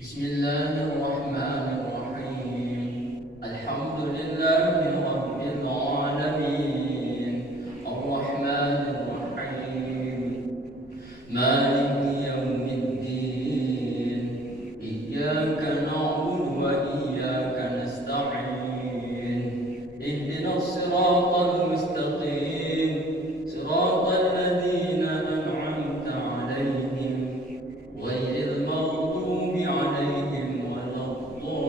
بسم الله الرحمن الرحيم. الحمد لله رب العالمين، الرحمن الرحيم، مالك يوم الدين. إياك نعبد وإياك نستعين. اهدنا الصراط المستقيم، صراط الذين أنعمت عليهم غير المغضوب عليهم ولا الضالين.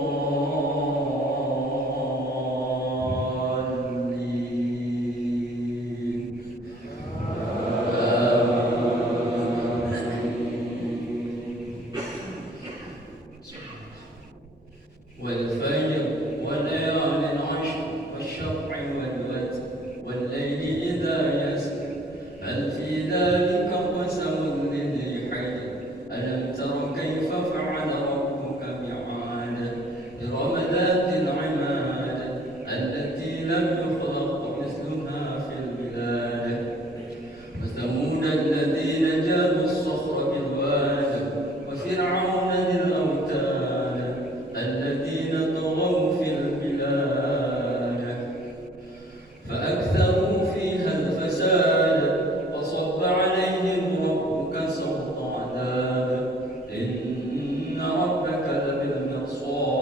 والفجر وليال العشر والشفع والوتر والليل إذا يسر هل في ذلك قسم لذي حجر ألم تر كيف فعل ربك بعاد إرم ذات العماد التي لم يخلق مثلها في البلاد وثمود الذين جابوا الصخر بالواد وفرعون ذي الأوتاد الذين طغوا في البلاد فأكثروا فيها الفساد فصب عليهم ربك سوط عذاب إن ربك لبالمرصاد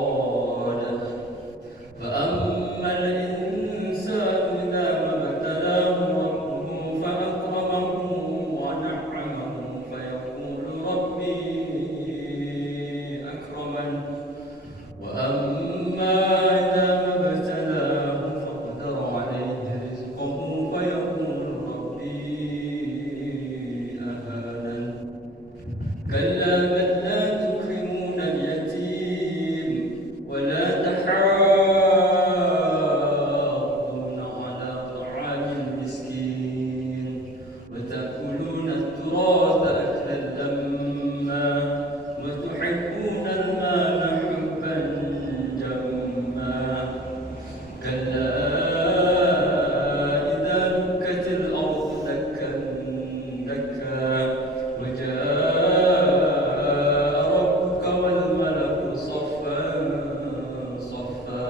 فأما الإنسان إذا ما ابتلاه ربه فأكرمه ونعمه فيقول ربي أكرمن وأما إذا ما ابتلاه فقدر عليه رزقه فيقول ربي أهانن كلا بل لا تكرمون اليتيم ولا تحاضون على طعام المسكين وتأكلون التراث أكلا لما وتحبون المال حبا جما كلا إذا دكت الأرض دكا دكا وجاء ربك والملك صفا صفا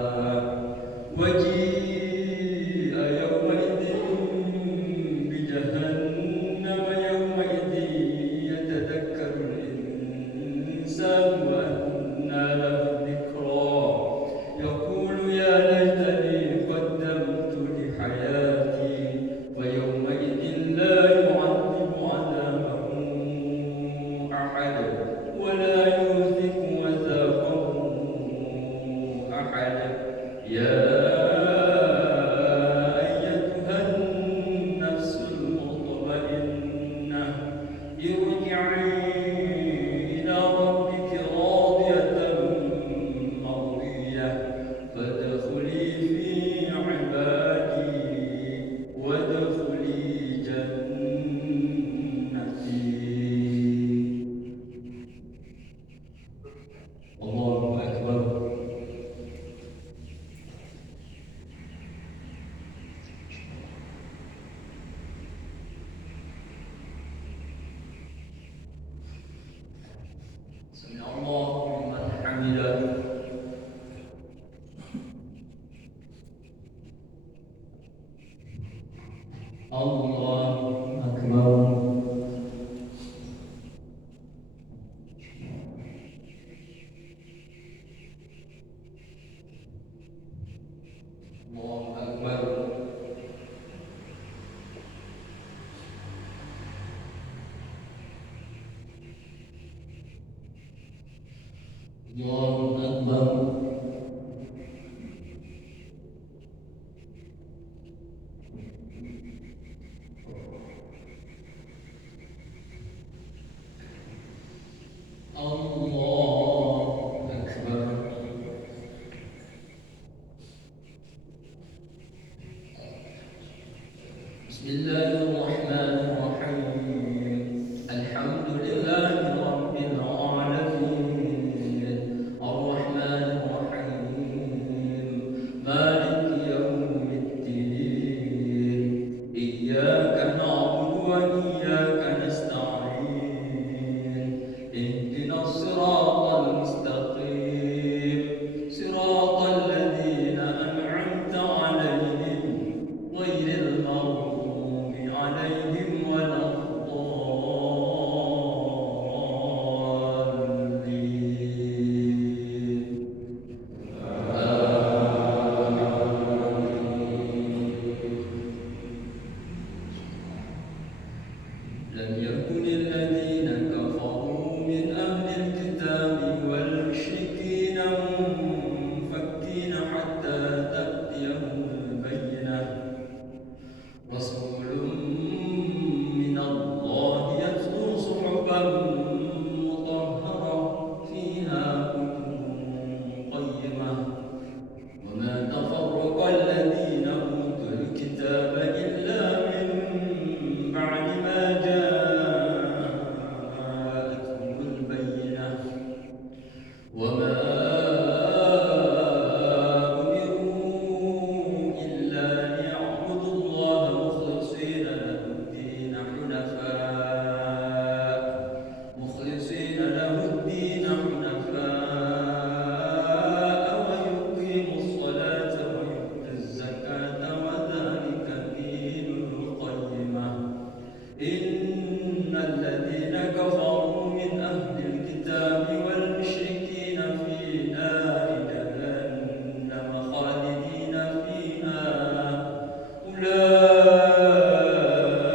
وجيء يومئذ بجهنم يومئذ يتذكر الإنسان وأنى له الذكرى يقول يا ليتني قدمت لحياتي ويومئذ لا يعذب عذابه أحد ولا يوثق وثاقه أحد يا أيتها النفس المطمئنة ارجعي إلى ربك راضية مرضية فادخلي في عبادي وادخلي جنتي. الله أكبر. الله أكبر. بسم الله الرحمن الرحيم. الحمد لله رب العالمين الرحمن الرحيم مالك يوم الدين إياك نعبد وإياك نستعين اهدنا الصراط المستقيم صراط الذين أنعمت عليهم غير المغضوب عليهم ولا الضالين. لم يكن الذين كفروا من أهل الكتاب والمشركين منفكين حتى تأتيهم البينة رسول من الله يتلو صحفا مطهرة فيها كتب قيمة وما تفرق الذين أوتوا الكتاب إلا من بعد ما جاءتهم البينة وما أمروا إلا ليعبدوا الله مخلصين له الدين ويقيموا الصلاة ويؤتوا الزكاة وذلك دين القيمة. إن الذين كفروا من أهل الكتاب والمشركين في نار جهنم خالدين فيها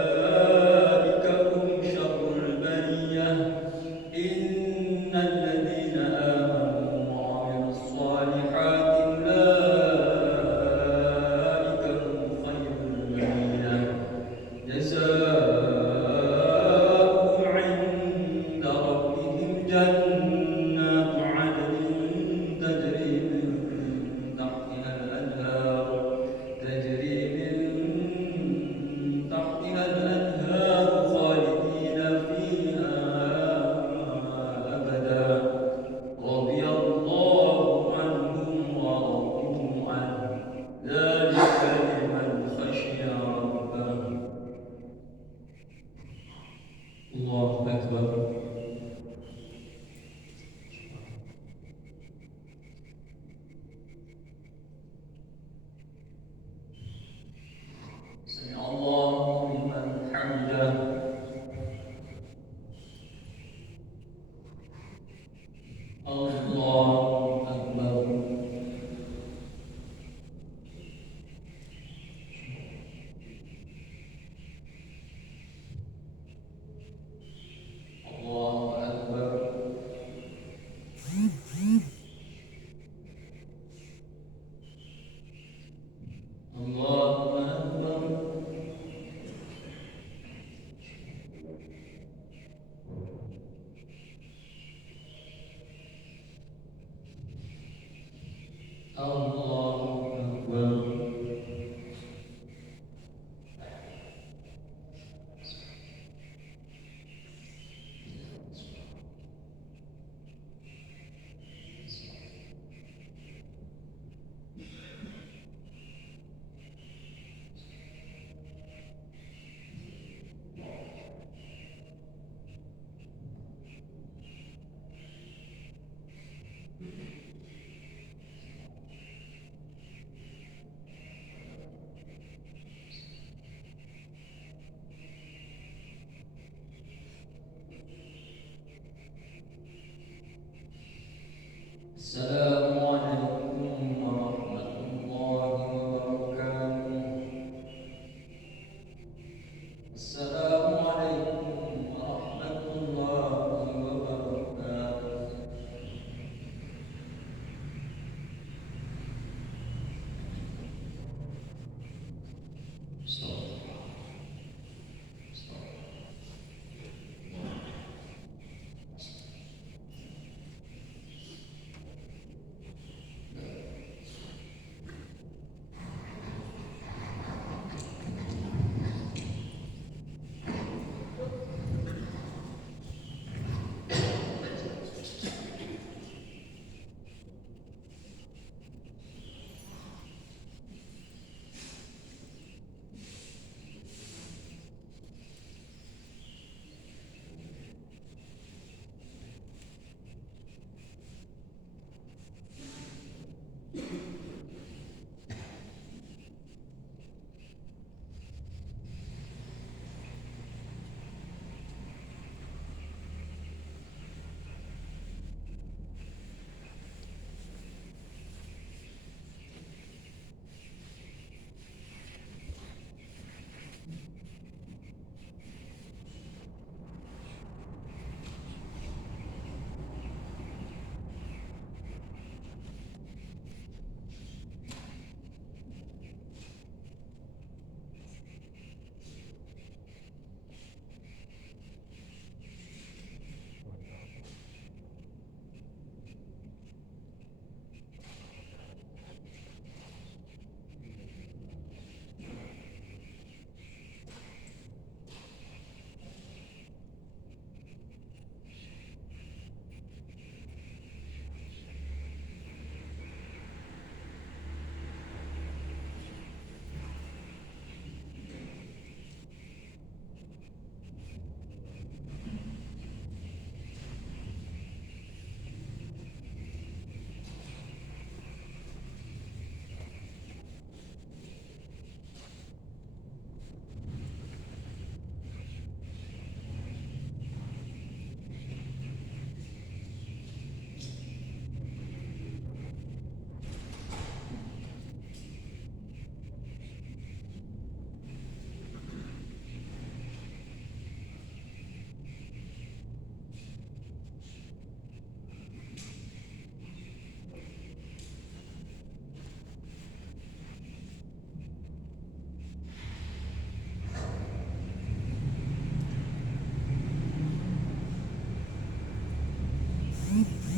أولئك هم شر البرية. إن الذين آمنوا وعملوا الصالحات أولئك هم خير البرية جزاؤهم عند ربهم جنات عدن تجري من تحتها الأنهار خالدين فيها أبدا رضي الله عنهم ورضوا عنه ذلك لمن خشي ربه. الله أكبر. سمع الله لمن حمده. الله أكبر. الله أكبر. الله أكبر. الله أكبر. السلام عليكم ورحمة الله وبركاته. السلام عليكم ورحمة الله وبركاته.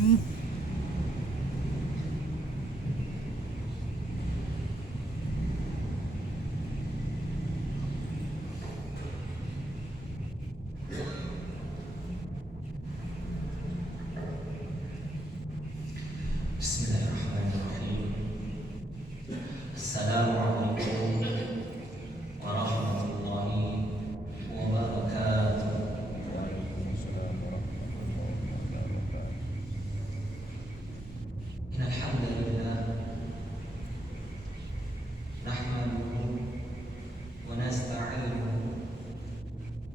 Bismillahirrahmanirrahim. Assalamualaikum warahmatullahi wabarakatuh. Innal hamdalillah nahmaduhu wa nasta'inuhu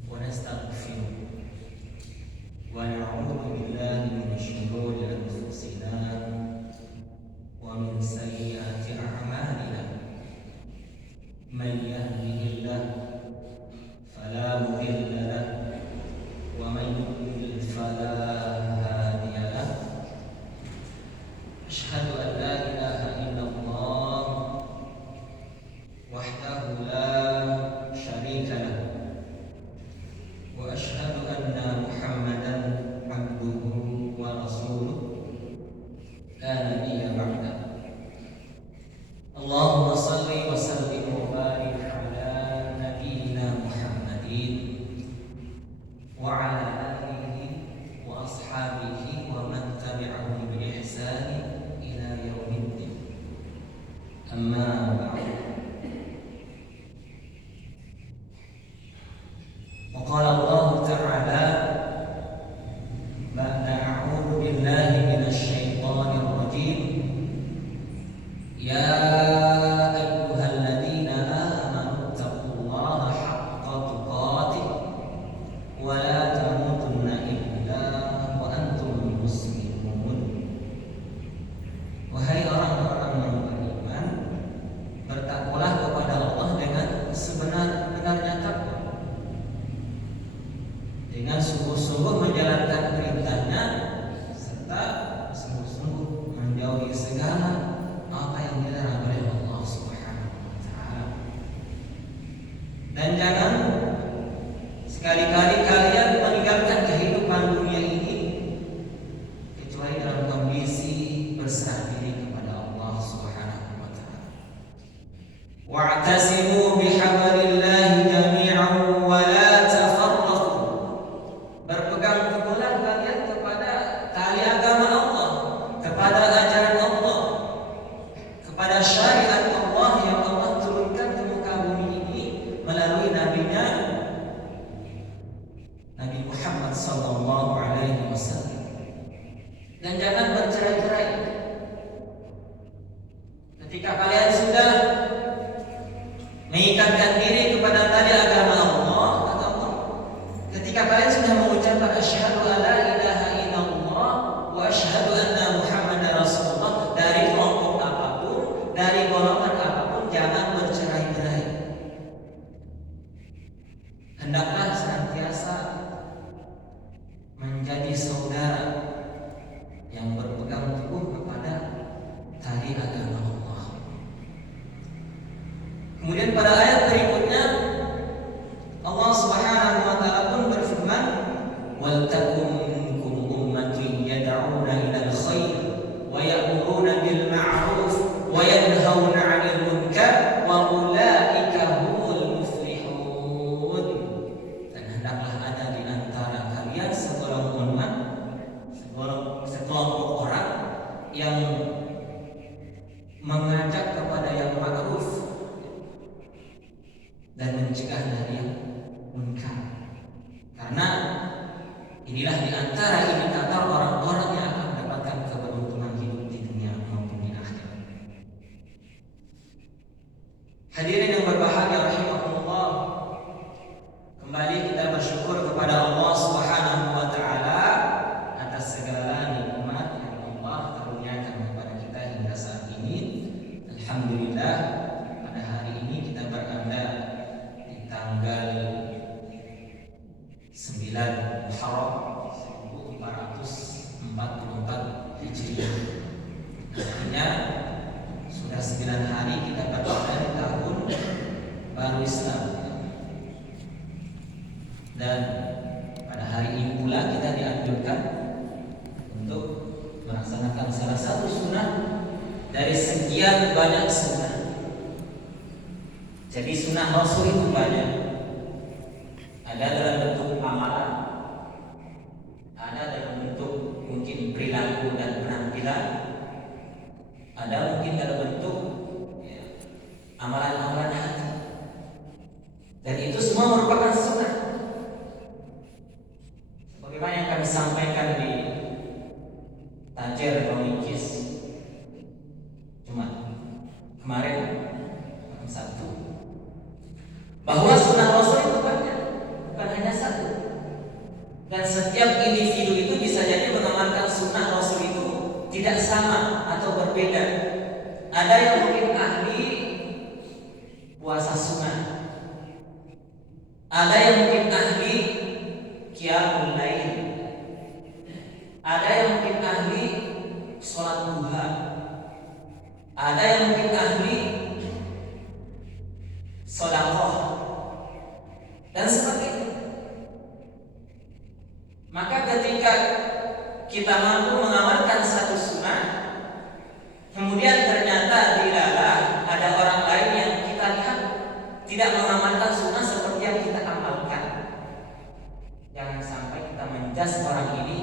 wa nastaghfiruh wa na'udzu billahi min shururi anfusina ومن سيئات أعمالنا من يهده الله فلا مضل له ومن يضلل فلا هادي له أشهد أن لا إله إلا الله وحده لا شريك له وأشهد أن محمدا عبده ورسوله لا نبي بعده. اللهم صل وسلم وبارك على نبينا محمد وعلى آله وأصحابه ومن تبعهم بإحسان إلى يوم الدين. أما بعد، وقال الله تعالى بعد أعوذ بالله من الشيطان الرجيم يا أيها الذين آمنوا اتقوا الله حق تقاته ولا تموتن إلا وأنتم مسلمون. Wahai orang-orang yang beriman, bertakwalah kepada Allah dengan sebenar-benarnya takwa, dengan sungguh-sungguh menjalankan perintahnya serta sungguh-sungguh menjauhi segala apa yang dilarang oleh Allah Subhanahu wa taala. Dan jangan sekali-kali kalian meninggalkan kehidupan dunia ini kecuali dalam kondisi berserah diri kepada Allah Subhanahu wa taala. Wa'tasimu bihablillahi jami'an wa la tafarraqu. Berpegang teguhlah kalian kepada tali agama Allah, kepada ajaran Allah, pada syariat Allah yang Allah turunkan ke muka bumi ini melalui nabinya Nabi Muhammad sallallahu alaihi wasallam. Dan jangan bercerai-berai. Ketika kalian sudah mengikatkan diri kepada tali agama Allah, kata Allah, ketika kalian sudah mengucapkan asyhadu alla ilaha illallah wa asyhadu anna Muhammadar Rasulullah dari kelompok apapun, dari golongan apapun, jangan bercerai-berai. Hendaklah senantiasa menjadi saudara yang berpegang teguh kepada tali agama Allah. Kemudian pada ayat berikutnya Allah Subhanahu wa taala pun berfirman, "Wal takum minkum ummatun yad'una ilal khair wa ya'muruna bil ma'ruf wa yanhauna 'anil munkar wa ulaika humul muflihun." Dan hendaklah ada di antara kalian sekelompok orang yang mengajak kepada yang ma'ruf dan mencegah dari yang munkar. Karena inilah di antara indikator orang-orang yang akan mendapatkan keberuntungan hidup di dunia maupun di akhirat. Hadirin yang berbahagia rahimakumullah, kembali kita bersyukur kepada Allah Subhanahu wa taala atas segala nikmat yang Allah karuniakan kepada sekian banyak sunnah. Jadi sunnah Rasul itu banyak. Ada dalam bentuk amalan, ada dalam bentuk mungkin perilaku dan penampilan, ada mungkin dalam bentuk amalan-amalan hati. Dan itu semua merupakan sunnah. Sebagaimana yang kami sampaikan di Tajir Romikis Jumat kemarin, Sabtu, bahwa sunnah Rasul itu banyak, bukan hanya satu. Dan setiap individu itu bisa jadi mengamalkan sunnah Rasul itu tidak sama atau berbeda. Ada yang mungkin ahli puasa sunnah, ada yang mungkin ahli qiyamul lail, ada yang mungkin ahli sholat duha, ada yang mungkin ahli sedekah dan sebagainya. Maka ketika kita mampu mengamalkan satu sunnah, kemudian ternyata dilalah ada orang lain yang kita lihat tidak mengamalkan sunnah seperti yang kita amalkan, jangan sampai kita menjas orang ini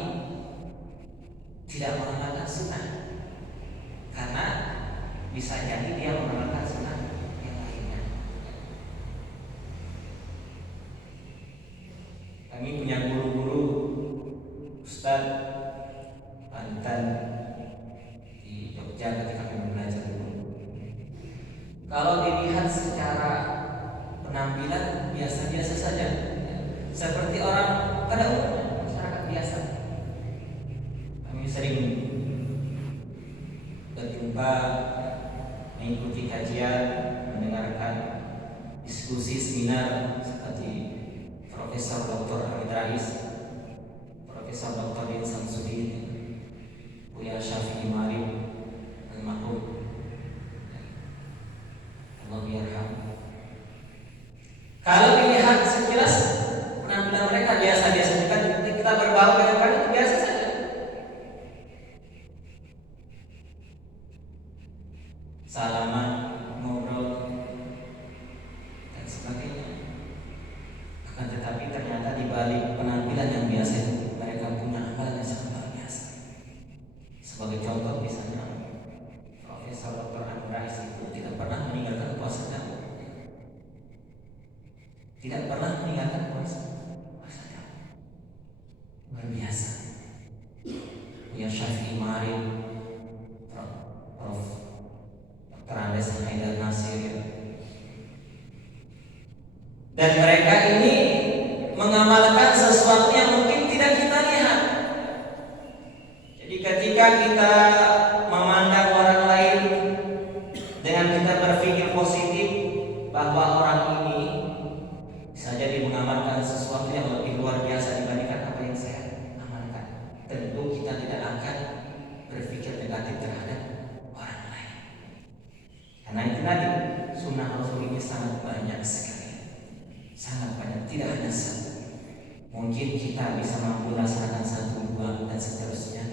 tidak mengamalkan sunnah, karena bisa jadi dia mengamalkan sunnah yang lainnya. Kami punya guru-guru Ustaz Banten di Jogja ketika kami belajar dulu. Kalau dilihat secara penampilan biasa-biasa saja, seperti orang pada umumnya, masyarakat biasa. Kami sering berjumpa, mengikuti kajian, mendengarkan diskusi seminar seperti Profesor Dr. Hamid Rais, Profesor Dr. Din Samsudin, Buya Syafi'i Ma'arif almarhum, Allah yarham. Kalau dilihat sekilas penampilan mereka biasa-biasa saja, kita berbau dengan mereka itu biasa saja. Salaman, ngobrol dan sebagainya. Akan tetapi ternyata di balik penampilan yang biasa itu mereka punya amalan yang sangat luar biasa. Sebagai contoh misalnya Profesor Dr. Hamid Rais itu tidak pernah meninggalkan puasa Daud. Tidak pernah meninggalkan puasa Daud. Luar biasa. Buya Syafi'i Ma'arif, Prof. Dr. Andes Haidar Nasir. Dan mereka ini mengamalkan sesuatu yang mungkin tidak kita lihat. Jadi ketika kita memandang orang lain dengan kita berpikir positif bahwa orang ini bisa jadi mengamalkan sesuatu yang lebih luar biasa dibandingkan apa yang saya amalkan, tentu kita tidak akan berpikir negatif terhadap orang lain. Karena itu tadi sunnah Rasul ini sangat banyak sekali. Sangat banyak, tidak hanya satu. Mungkin kita bisa mampu laksanakan satu, dua, dan seterusnya.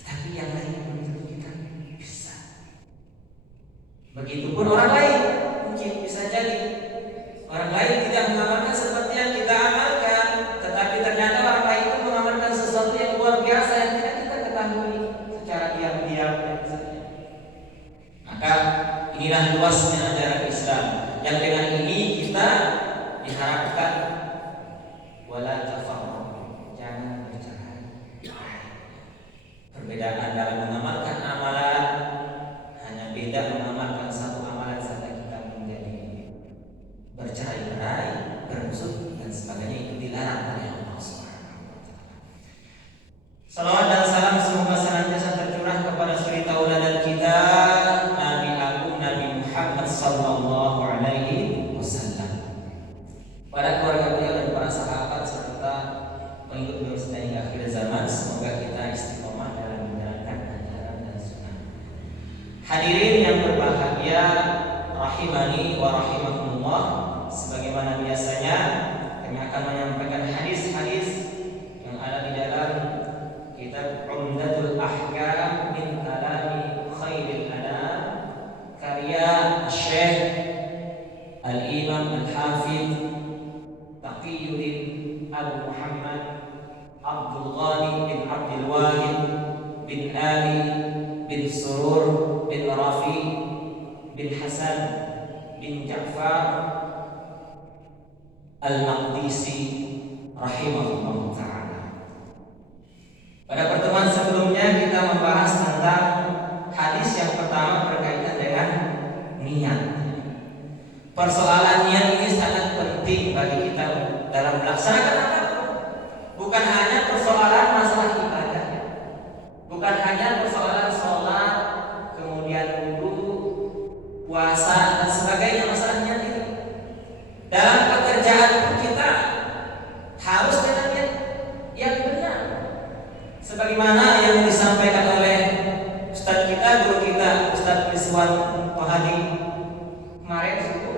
Tapi yang lain belum tentu kita bisa. Begitupun orang lain, mungkin bisa jadi orang lain tidak mengamalkan seperti yang kita amalkan, tetapi ternyata orang lain itu mengamalkan sesuatu yang luar biasa yang tidak kita ketahui secara diam-diam dan sebagainya. Maka inilah luasnya ajaran Islam, yang dengan ini kita diharapkan wala tafarraqu, jangan bercerai. Perbedaan dalam mengamalkan amalan hanya beda mengamalkan satu amalan saja kita menjadi bercerai-berai, bermusuh dan sebagainya, itu dilarang oleh Allah Subhanahu wa taala. Salawat dan salam semoga senantiasa tercurah kepada suri tauladan kita Nabi Agung Nabi Muhammad sallallahu alaihi wasallam, para keluarga beliau dan para sahabat serta pengikut beliau hingga akhir zaman. Semoga kita istiqomah dalam menjalankan ajaran dan sunnah. Hadirin yang berbahagia, rahimani wa rahimakumullah. Sebagaimana biasanya kami akan menyampaikan hadis-hadis yang ada di dalam kitab Umdatul Ahkam min kalami khairil anam Al-Hafidz Taqiyuddin Abu Muhammad Abdul Ghani bin Abdul Wahid bin Ali bin Surur bin Rafi bin Hasan bin Ja'far Al-Maqdisi rahimahullah ta'ala. Pada pertemuan sebelumnya kita membahas tentang hadis yang pertama berkaitan dengan niat. Persoalan niat ini sangat penting bagi kita dalam melaksanakan apapun. Bukan hanya persoalan masalah ibadah, bukan hanya persoalan sholat, kemudian wudu, puasa dan sebagainya. Masalah niat ini dalam pekerjaan pun kita harus dengan niat yang benar, sebagaimana yang disampaikan oleh Ustaz kita, guru kita, Ustaz Rizwan Tohadi kemarin itu,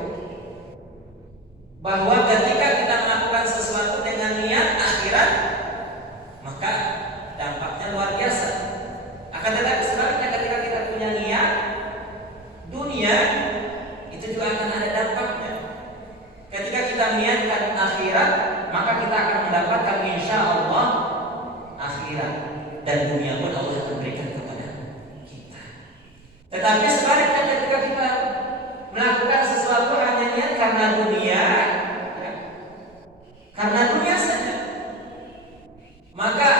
bahwa ketika kita melakukan sesuatu dengan niat akhirat, maka dampaknya luar biasa. Akan tetapi sebaliknya, ketika kita punya niat dunia, itu juga akan ada dampaknya. Ketika kita niatkan akhirat, maka kita akan mendapatkan insya Allah akhirat, dan dunia pun Allah akan berikan kepada kita. Tetapi sebaliknya, ketika kita melakukan sesuatu hanya niat karena dunia, karena dunia saja, maka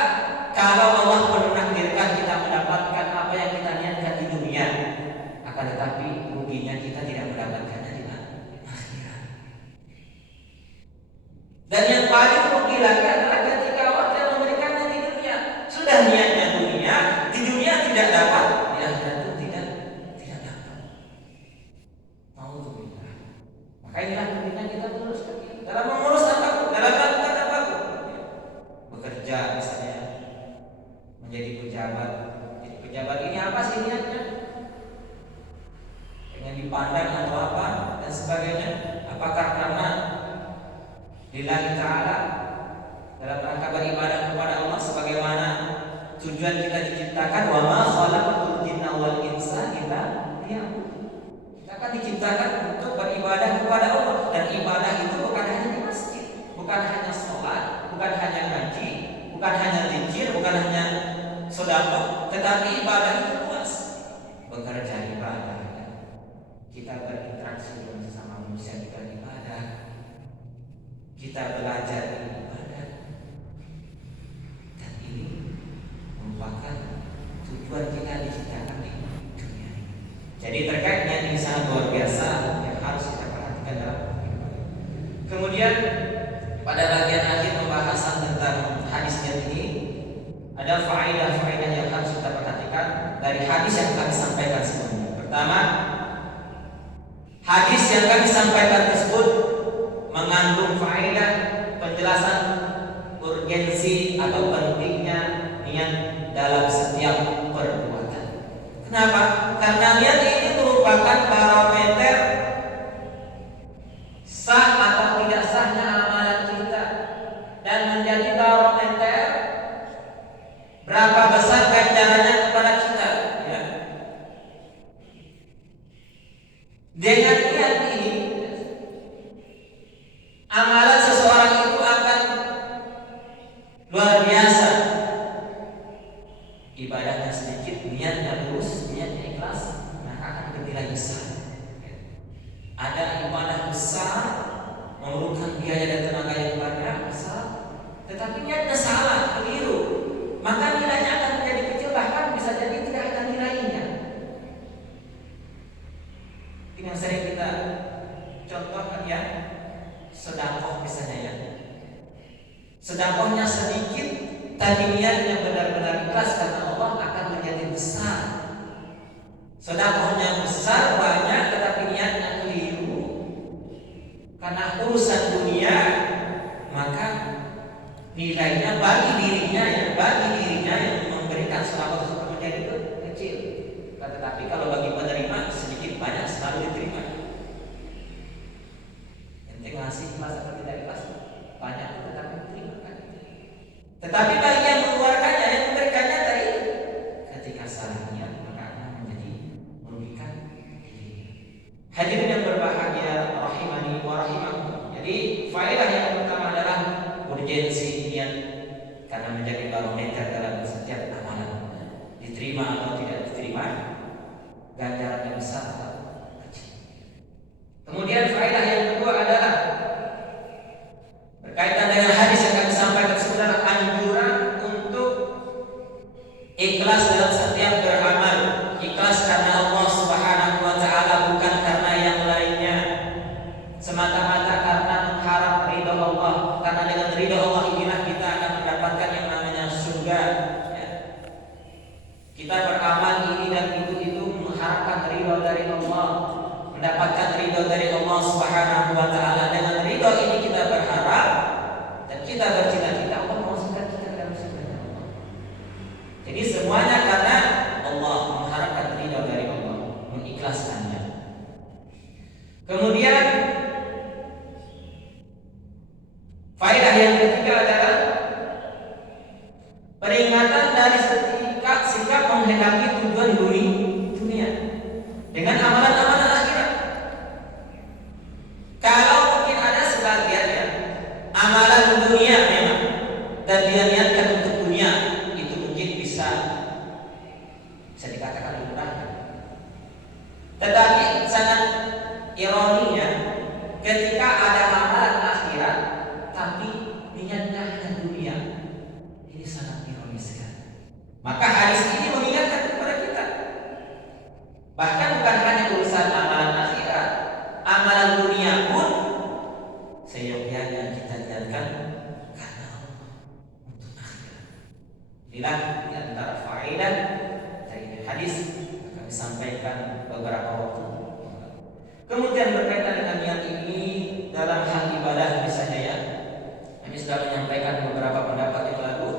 kalau Allah menakdirkan kita mendapatkan apa yang kita niatkan di dunia, akan tetapi ruginya kita tidak mendapatkannya di akhirat. Dan yang paling rugi lagi adalah ketika Allah tidak memberikannya di dunia. Sudah niatnya dunia, di dunia tidak dapat, di akhirat pun tidak dapat. Alhamdulillah. Maka inilah pentingnya kita teruskan dalam mengurus apapun, dalam melakukan apapun. Bekerja misalnya, menjadi pejabat. Jadi pejabat ini apa sih niatnya? Pengen dipandang atau apa dan sebagainya? Apakah karena lillahi ta'ala, dalam rangka beribadah kepada Allah, sebagaimana tujuan kita diciptakan, wa ma khalaqatul jinna wal insa illa liya'budun. Kita akan diciptakan untuk beribadah kepada Allah, dan ibadah itu bukan hanya di masjid, bukan hanya sholat, bukan hanya ngaji, bukan hanya zikir, bukan hanya sedekah, tetapi ibadah itu luas. Bekerja ibadah, kita berinteraksi dengan sesama manusia kita ibadah, kita belajar ibadah, dan ini merupakan tujuan kita diciptakan di dunia ini. Jadi terkait niat ini sangat luar biasa yang harus kita perhatikan dalam ibadah. Kemudian pada bagian akhir pembahasan tentang hadis niat ini, ada faedah-faedah yang harus kita perhatikan dari hadis yang kami sampaikan sebelumnya. Pertama, hadis yang kami sampaikan tersebut mengandung faedah penjelasan urgensi atau pentingnya niat dalam setiap perbuatan. Kenapa? Karena niat ini merupakan barometer sah atau tidak sahnya amalan kita, dan menjadi barometer berapa besar ganjarannya kepada kita. Ya. Dengan niat ini, amalan seseorang itu akan luar biasa. Ibadahnya sedikit, niatnya lurus, niatnya ikhlas, maka akan bernilai besar. Ada ibadah besar, memerlukan biaya dan tenaga yang banyak besar, tetapi niatnya salah, keliru, maka nilainya akan menjadi kecil, bahkan bisa jadi tidak ada nilainya. Ini yang sering kita contohkan, ya, sedekah misalnya, ya. Sedekahnya sedikit, tapi niatnya benar-benar ikhlas karena Allah, akan menjadi besar. Sedekahnya besar, banyak, tetapi niatnya keliru karena urusan dunia, maka nilainya bagi dirinya yang memberikan sedekah tersebut menjadi kecil. Tetapi kalau bagi penerima, sedikit banyak selalu diterima. Ente ngasih ikhlas atau tidak ikhlas, banyak tetapi diterima kan. Tetapi bagi yang mengeluarkannya, yang memberikannya tadi, ketika salah niat, maka akan menjadi merugikan dirinya. Hadirin yang berbahagia, rahimani wa rahimakumullah. diterima atau tidak diterima, ganjarannya besar atau kecil. Kemudian faedah yang kedua adalah berkaitan dengan hadis yang kami sampaikan sebenarnya, anjuran untuk ikhlas dalam setiap beramal. Ikhlas karena Allah Subhanahu wa taala, bukan karena yang lainnya. Semata-mata karena mengharap ridha Allah. Karena dengan ridha Allah inilah kita akan mendapatkan yang namanya surga. Ya. Kita beramal ini dan itu mengharapkan ridha dari Allah, mendapatkan ridha dari Allah Subhanahu wa taala. Dengan ridha ini kita berharap dan kita bercita-cita Allah memasukkan kita ke dalam surga Allah. Jadi semuanya karena Allah, mengharapkan ridha dari Allah, mengikhlaskannya. Kemudian faedah yang ketiga adalah peringatan dari sikap menghendaki tujuan dunia dengan amalan-amalan akhirat. Kalau mungkin ada sebagian ya amalan dunia memang dan dia niatkan untuk dunia, itu mungkin bisa dikatakan murah. Tetapi sangat ironinya ketika ada amalan akhirat tapi niatnya hanya dunia, ini sangat ironis sekali. Maka hadis ini mengingatkan kepada kita, bahkan bukan hanya urusan amalan akhirat, amalan dunia pun seyogyanya kita niatkan karena Allah untuk akhirat. Inilah di antara faedah dari hadis yang kami sampaikan beberapa waktu. Kemudian berkaitan dengan niat ini dalam hal ibadah misalnya ya, kami sudah menyampaikan beberapa pendapat yang lalu.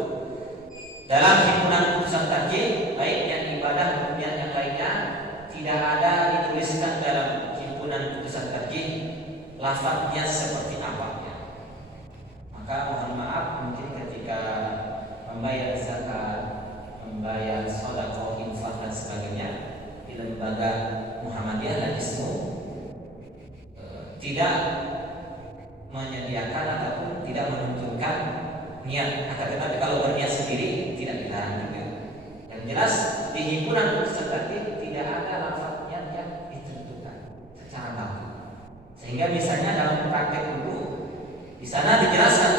Dalam himpunan putusan tarjih, baik yang ibadah maupun yang lainnya, tidak ada dituliskan dalam himpunan putusan tarjih lafadznya seperti apa ya. Maka mohon maaf, mungkin ketika membayar zakat, membayar sedekah, infak dan sebagainya di lembaga Muhammadiyah dan ISMU tidak menyediakan ataupun tidak menunjukkan niat. Akan tetapi kalau berniat sendiri tidak dilarang juga. Yang jelas di himpunan putusan tarjih tidak ada lafadznya yang ditentukan secara baku. Sehingga misalnya dalam praktek wudu di sana dijelaskan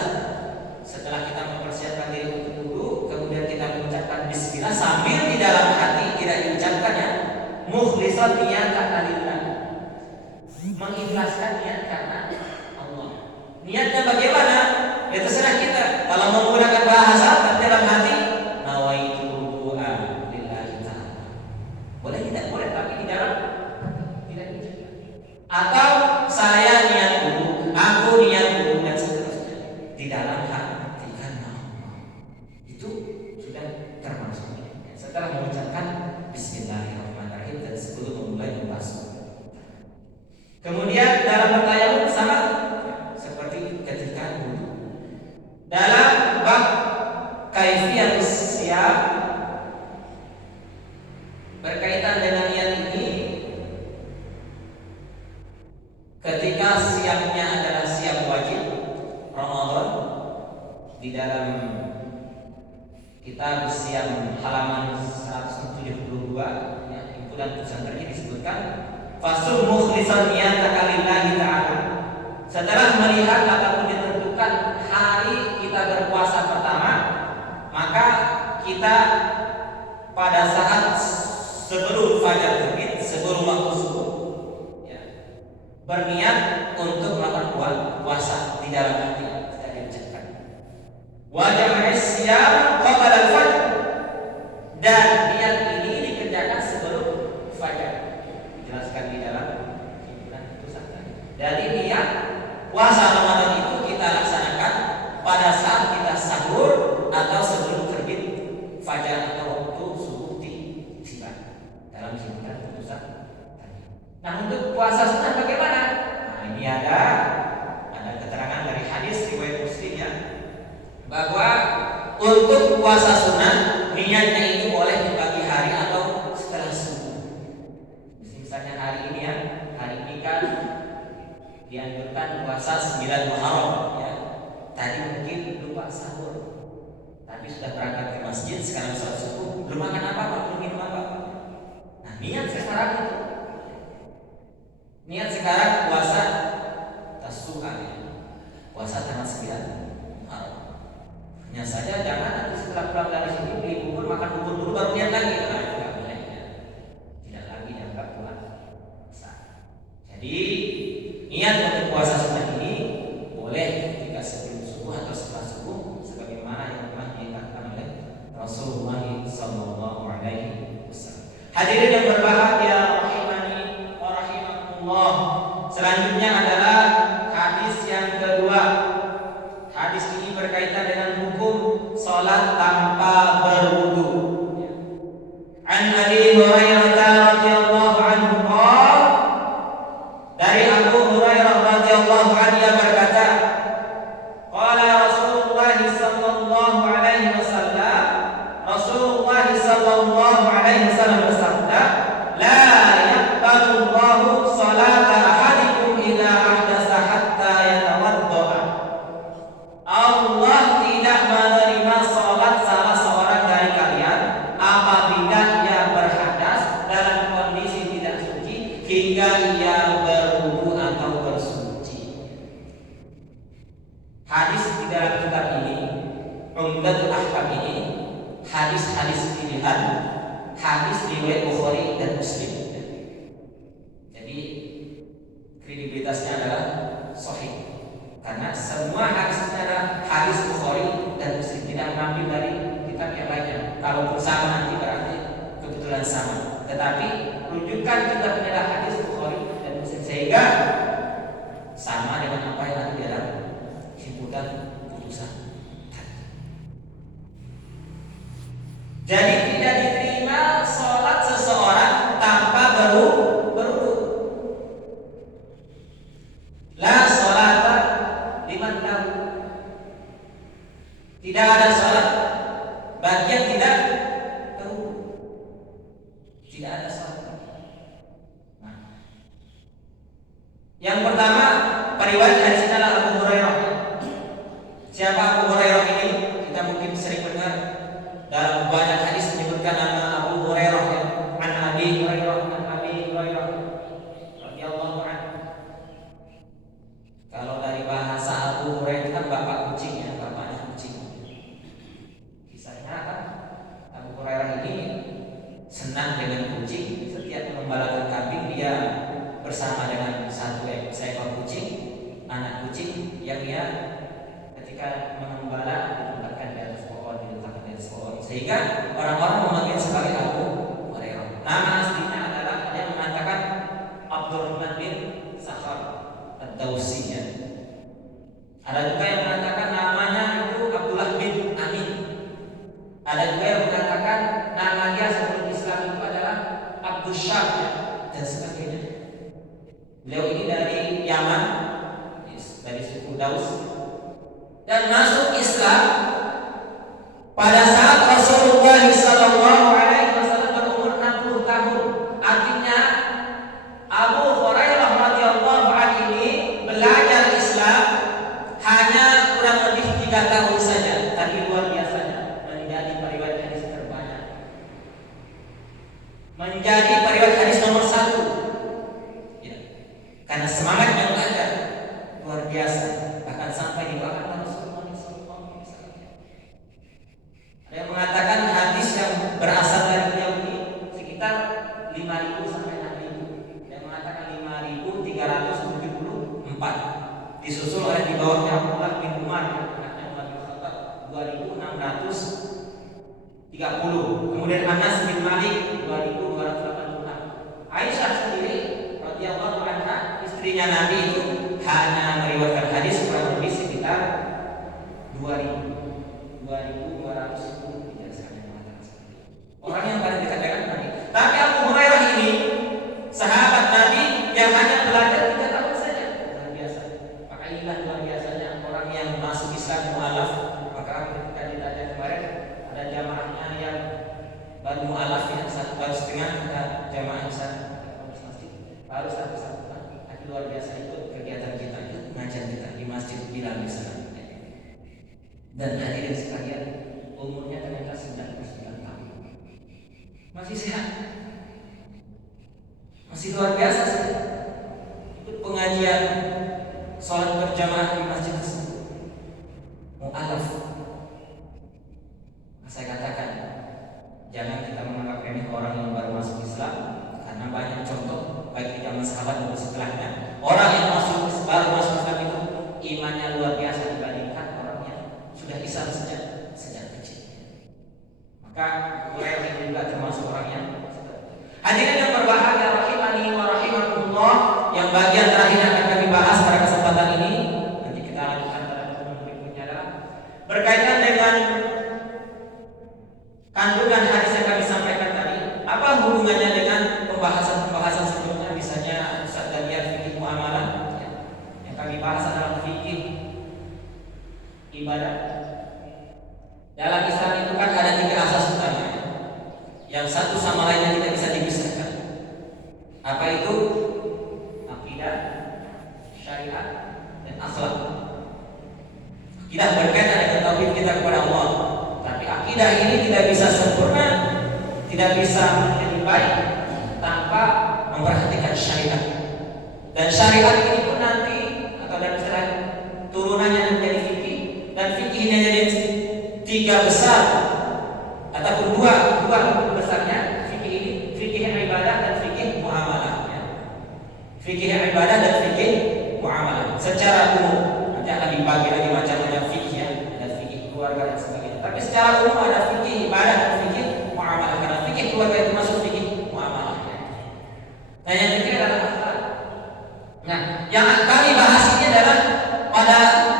setelah kita mempersiapkan diri untuk wudu, kemudian kita mengucapkan bismillah sambil di dalam hati tidak diucapkannya mukhlishan niyatan lillah, mengikhlaskan niat karena Allah. Niatnya bagaimana? Ya terserah kita. Kalau menggunakan bahasa dalam hati, nawaitu wudu'a lillahi ta'ala. Boleh tidak? Boleh, tapi di dalam tidak diucapkan. Atau saya niat wudu, aku niat wudu dan seterusnya. Di dalam hati karena Allah. Itu sudah termasuk. Setelah mengucapkan bismillahirrahmanirrahim dan sebelum memulai membasuh. Kemudian dalam bertayamum sama seperti ketika wudu. Dalam bab kaifiyatus siyam berkaitan dengan niat ini, ketika siapnya adalah siap wajib Ramadan, di dalam kitab Siyam halaman 172 ya, himpunan putusan tarjih disebutkan fasum mukhlishan niyataka lillahi ta'ala. Setelah melihat ataupun ditentukan hari kita berpuasa pertama, maka kita pada saat sebelum fajar terbit, sebelum waktu subuh ya, berniat untuk melakukan puasa di dalam hati tidak diucapkan. Wa jam'is siyam qabla al-fajr, dan niat ini dikerjakan sebelum fajar. Dijelaskan di dalam himpunan putusan tarjih. Jadi niat puasa Ramadan itu kita laksanakan pada saat kita sahur atau sebelum terbit fajar atau waktu subuh tiba dalam himpunan putusan tarjih. Nah, untuk puasa sunnah bagaimana? Nah, ini ada keterangan dari hadis riwayat Muslim ya, bahwa untuk puasa sunnah niatnya itu boleh di pagi hari atau setelah subuh. Misalnya hari ini ya, hari ini kan dianjurkan puasa 9 Muharram ya. Tadi mungkin lupa sahur, tapi sudah berangkat ke masjid, sekarang sholat subuh, belum makan apa-apa, belum Hadirin yang berbahagia rahimani wa rahimakumullah. Selanjutnya adalah hadis yang kedua. Hadis ini berkaitan dengan hukum salat tanpa berwudu. An Abi Hurairah radhiyallahu anhu qala, dari Abu Hurairah radhiyallahu anhu ia berkata, qala Rasulullah sallallahu alaihi wasallam, Rasulullah sallallahu alaihi wasallam bersabda, la yaqbalu Allahu salata ahadikum idza ahdatsa hatta yatawadda. Allah tidak menerima salat salah seorang dari kalian apabila ia berhadas dalam kondisi tidak suci hingga ia berwudu atau bersuci. Hadis di dalam kitab ini, Umdatul Ahkam ini, hadis-hadis pilihan, hadis riwayat Bukhari dan Muslim. Jadi kredibilitasnya adalah sahih karena semua hadisnya adalah hadis Bukhari dan Muslim, tidak mengambil dari kitab yang lainnya. Kalau sama nanti berarti kebetulan sama. Tetapi rujukan kitabnya adalah hadis Bukhari dan Muslim, sehingga sama dengan apa yang ada di dalam himpunan putusan. Jadi tidak diterima sholat seseorang tanpa berwudu. La sholata liman lahu. Tidak ada sholat bagi yang tidak berwudu. Tidak ada sholat. Nah, yang pertama, periwayat hadis adalah Abu Hurairah. Siapa Abu Hurairah ini? Kita mungkin sering dengar dalam banyak hadis menyebutkan nama Abu Hurairah, ya. An Abi Hurairah radhiyallahu anhu. Kalau dari bahasa Abu Hurairah kan bapak kucing, ya, bapaknya kucing. Kisahnya kan Abu Hurairah ini senang dengan kucing. Setiap mengembalakan kambing dia bersama dengan satu seekor kucing, anak kucing yang dia ketika mengembala ditempatkan di atas pohon, diletakkan di atas pohon, sehingga orang-orang memanggil sebagai Abu Hurairah. Nama aslinya adalah, dia mengatakan Abdurrahman bin Sakhar ad-Dausi, ya. Ada juga yang mengatakan namanya itu Abdullah bin Amin. Ada juga yang mengatakan nama dia sebelum Islam itu adalah Abdul Syam, ya, dan sebagainya. Beliau ini dari Yaman, dari suku Daus, dan masuk Islam pada saat Rasulullah sallallahu alaihi wasallam berumur 60 tahun. Artinya Abu Hurairah radhiyallahu anhu ini belajar Islam hanya kurang lebih 3 tahun saja, tapi luar biasanya menjadi periwayat hadis terbanyak, menjadi periwayat hadis nomor 1, ya, karena semangatnya belajar luar biasa, bahkan sampai dibawakan Rasulullah sallallahu alaihi wasallam. Ada yang mengatakan hadis yang berasal dari beliau ini sekitar 5.000 sampai 6.000. Yang mengatakan 5.374. Disusul oleh di bawahnya Abdullah bin Umar, anaknya Umar bin Khattab, 2.630. Kemudian Anas bin Malik 2.286. Aisyah sendiri radhiyallahu anha, istrinya Nabi itu hanya meriwayatkan hadis kurang lebih sekitar 2.210 orang yang paling dekat dengan Nabi. Tapi Abu Hurairah ini sahabat Nabi yang hanya belajar 3 tahun saja, luar biasa. Maka inilah luar biasanya orang yang masuk Islam mu'alaf. Maka ketika ditanya kemarin, ada jamaahnya yang baru mu'alaf, yang 1 tahun setengah, kita jamaah di sana baru 1 tahun. Tapi luar biasa itu kegiatan kita, itu pengajian kita di Masjid Bilal di sana. Dan hadirin sekalian, umurnya ternyata 99 tahun, masih sehat, masih luar biasa sih. Ikut pengajian sholat berjamaah di masjid tersebut, mu'alaf. Saya katakan, jangan kita menganggap remeh orang yang baru masuk Islam, karena banyak contoh baik di zaman sahabat maupun setelahnya. Orang yang baru masuk Islam itu imannya luar biasa dibandingkan orang yang sudah Islam sejak kecil. Maka Hurairah ini juga termasuk orang yang. Hadirin yang berbahagia rahimani wa rahimakumullah, yang bagian terakhir yang akan kami bahas pada kesempatan ini, nanti kita lanjutkan pada pertemuan berikutnya, adalah berkaitan dengan kandungan hadis yang kami sampaikan tadi. Apa hubungannya dengan pembahasan-pembahasan sebelumnya, misalnya Ustaz dan fikih muamalah, yang kami bahas adalah fikih ibadah. Dalam Islam itu kan ada 3 asas utama, yang satu sama lainnya tidak bisa dipisahkan. Apa itu? Akidah, syariat, dan akhlak. Akidah berkaitan dengan tauhid kita kepada Allah, tapi akidah ini tidak bisa sempurna, tidak bisa menjadi baik tanpa memperhatikan syariat. Dan syariat ini pun nanti atau dalam istilah turunannya menjadi fikih, dan fikih ini jadi 3 besar ataupun dua besarnya fikih ini, fikih ibadah dan fikih muamalah. Fikih ibadah dan fikih muamalah secara umum nanti akan dibagi lagi macam-macam fikih, ya, ada fikih keluarga dan sebagainya. Tapi secara umum ada fikih ibadah dan fikih muamalah, karena fikih keluarga itu masuk fikih muamalah. Nah, yang ketiga adalah akhlak. Nah, yang kami bahas ini adalah pada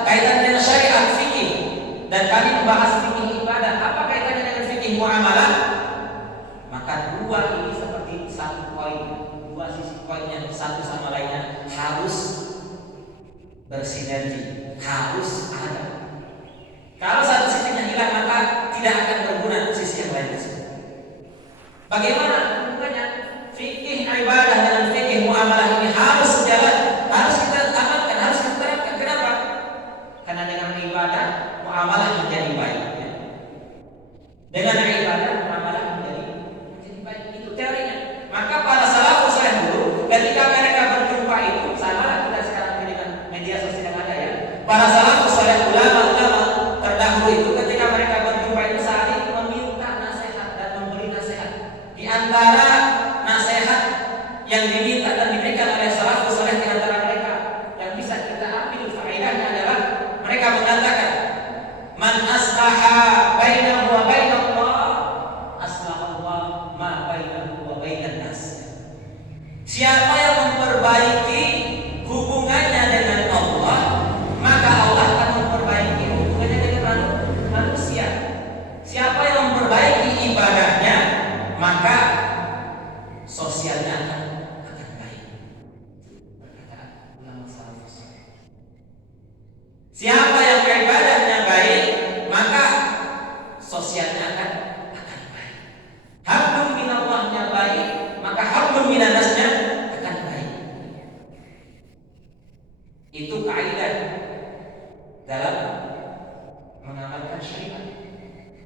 kaitan dengan syariat fikih, dan kami membahas fikih ibadah. Apa kaitannya dengan fikih muamalah? Maka dua ini seperti satu koin, dua sisi koin yang satu sama lainnya harus bersinergi, harus ada. Kalau satu sisinya hilang, maka tidak akan berguna sisi yang lain tersebut. Bagaimana hubungannya fikih ibadah dengan fikih muamalah ini harus sejalan, harus kita amalkan, harus kita terapkan. Kenapa? Karena dengan ibadah muamalah menjadi baik. Dengan ibadah muamalah menjadi baik, itu teorinya. Maka para salafus saleh dulu ketika mereka berjumpa itu, sama kita sekarang dengan media sosial yang ada, ya. Para salafus saleh, ulama-ulama terdahulu itu ketika mereka berjumpa itu saling meminta nasihat dan memberi nasihat. Di antara nasihat yang diminta dan diberikan oleh salafus saleh, di antara mereka yang bisa kita ambil faedahnya adalah mereka mengatakan, man aslaha bainahu wa bainallah aslahallah ma bainahu wa bainan nas. Siapa yang memperbaiki hubungannya dengan Allah, maka Allah akan memperbaiki hubungannya dengan manusia. Siapa yang memperbaiki ibadahnya, maka sosialnya akan baik. Perkataan ulama salafus. Siapa yang ibadahnya baik, maka sosialnya akan baik. Hablum minallahnya baik, maka hablum minannasnya akan baik. Itu kaidah dalam mengamalkan syariat.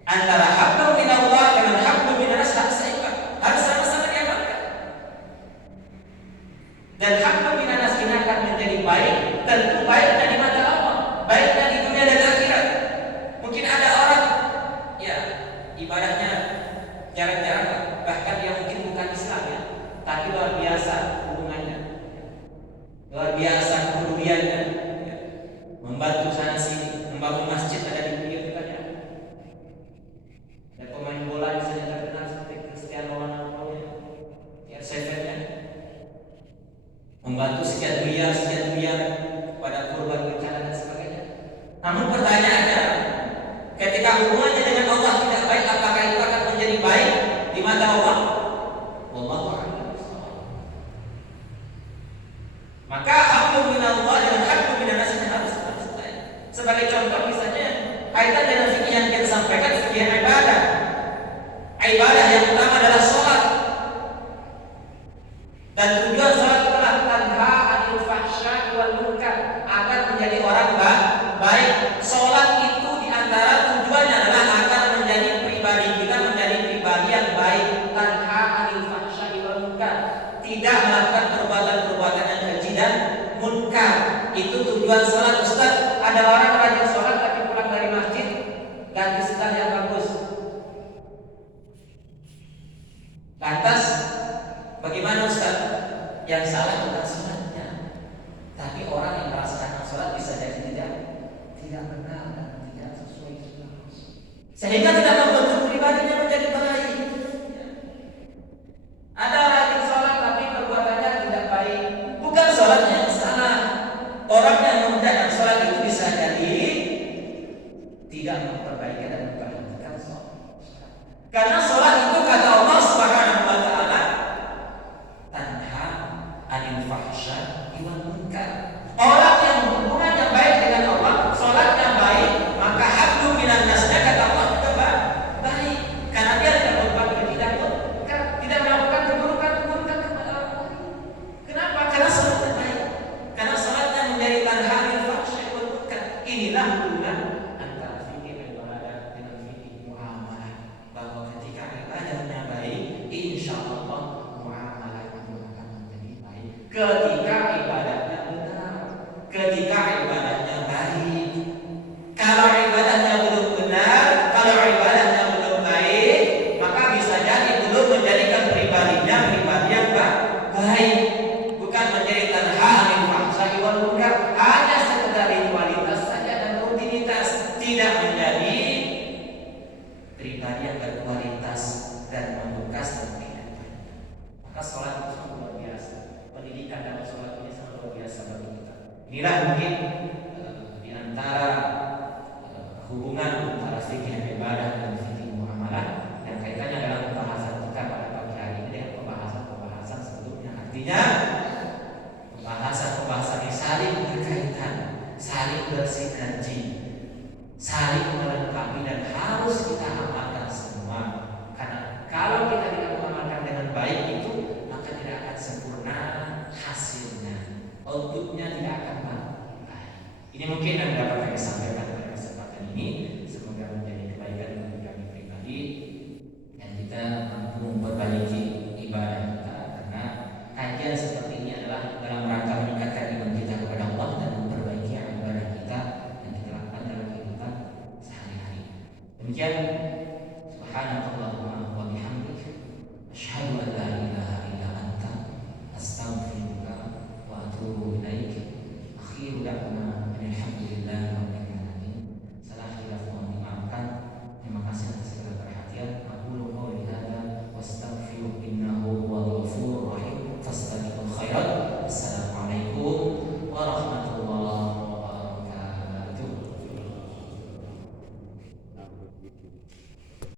Antara hablum minallah dengan hablum minannas harus seimbang, harus sama-sama diamalkan. Dan hablum minannas ini akan menjadi baik, tentu baiknya di mata Allah, baiknya di dunia dan akhirat. Mungkin ada orang, ya, ibadahnya jarang-jarang, bahkan dia mungkin bukan Islam, ya, tapi luar biasa hubungannya, luar biasa kepeduliannya, ya. Membantu sana sini, membangun masjid ada di pinggir depannya. Dan pemain bola misalnya terkenal seperti Cristiano Ronaldo, ya, CR7-nya, membantu sekian miliar pada korban bencana dan sebagainya. Namun pertanyaannya, ketika hubungannya dengan Allah tidak baik, apakah itu akan menjadi baik di mata Allah? Wallahu a'lam bishawab. Maka hablum minallah dan hablum minannas harus selesai. Sebagai contoh misalnya kaitan dengan fikih yang kita sampaikan, fikih ibadah. Ibadah yang utama adalah sholat. Dan tujuan sholat adalah tanha anil fahsya wal munkar, agar menjadi orang baik. Sholat itu diantara tujuannya adalah agar menjadi pribadi kita menjadi pribadi yang baik. Tanha anil fahsya wal munkar, tidak melakukan perbuatan-perbuatan yang keji dan munkar. Itu tujuan sholat. Ustaz, ada orang rajin sholat tapi pulang dari masjid ganti setel yang bagus. Lantas bagaimana Ustaz? Yang salah bukan sholatnya, tapi orang yang merasakan sholat bisa jadi tidak benar dan tidak sesuai sunnah, sehingga tidak membentuk pribadinya menjadi baik. Ada ketika ibadahnya benar, ketika ibadahnya baik. Kalau ibadahnya belum benar, kalau ibadahnya belum baik, maka bisa jadi belum menjadikan pribadinya pribadi yang baik, bukan menjadi tanha anil fahsya'i wal munkar, hanya sekedar ritualitas saja dan rutinitas, tidak menjadi pribadi yang berkualitas dan membekas dan tidak. Maka sholat itu sangat luar biasa. Pendidikan dalam sholat ini sangat luar biasa bagi kita. Inilah mungkin di antara hubungan antara fikih ibadah dan fikih muamalah yang kaitannya dalam pembahasan kita pada pagi hari ini dengan pembahasan sebelumnya. Artinya pembahasan yang saling berkaitan, saling bersinergi, saling melengkapi dan harus kita amalkan semua. Karena kalau kita tidak mengamalkan dengan baik itu, maka tidak akan sempurna hasilnya, outputnya tidak akan baik. Ini mungkin yang dapat kami sampaikan.